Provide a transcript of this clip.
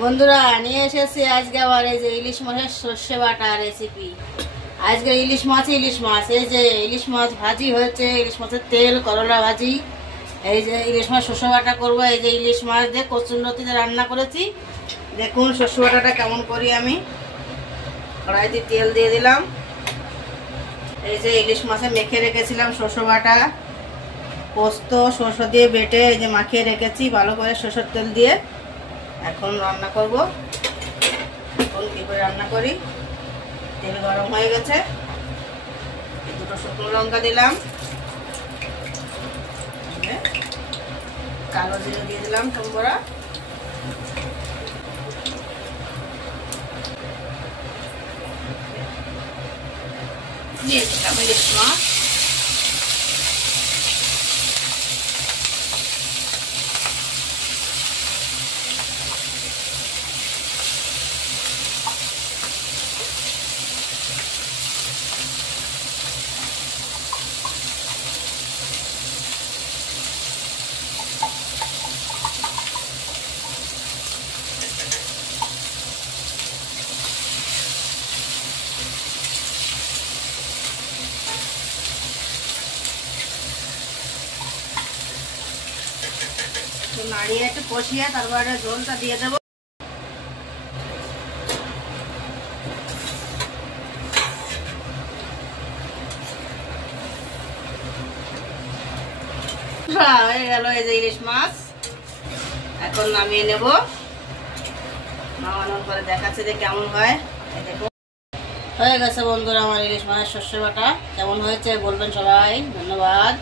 বন্ধুরা নিয়ে এসেছি আজকে আবার এই যে ইলিশ মাছের সর্ষে বাটা রেসিপি। আজকে ইলিশ মাছ এই যে ইলিশ মাছ ভাজি হয়েছে, ইলিশ মাছের তেল করলা ভাজি। এই যে ইলিশ মাছ সর্ষে বাটা করবো। এই যে ইলিশ মাছ দিয়ে কচুরলতিতে রান্না করেছি। দেখুন সর্ষে বাটাটা কেমন করি আমি। কড়াইতে তেল দিয়ে দিলাম। এই যে ইলিশ মাছে মেখে রেখেছিলাম সর্ষে বাটা, পোস্ত সরষে দিয়ে বেটে এই যে মাখিয়ে রেখেছি ভালো করে সরষের তেল দিয়ে। এখন রান্না করব। এখন কী করে রান্না করি, তেল গরম হয়ে গেছে, দুটো শুকনো লঙ্কা দিলাম, কালো জিরে দিয়ে দিলাম টম্বরা, দিয়ে দিলাম ইলিশ মাছ, নাড়িয়ে একটু কষিয়ে তারপরে ঝোলটা দিয়ে দেবো। হয়ে গেল এই যে ইলিশ মাছ, এখন নামিয়ে নেব। নামানোর পরে দেখাচ্ছে যে কেমন হয়। দেখো হয়ে গেছে বন্ধুরা আমার ইলিশ মাছের সর্ষে বাটা। কেমন হয়েছে বলবেন সবাই। ধন্যবাদ।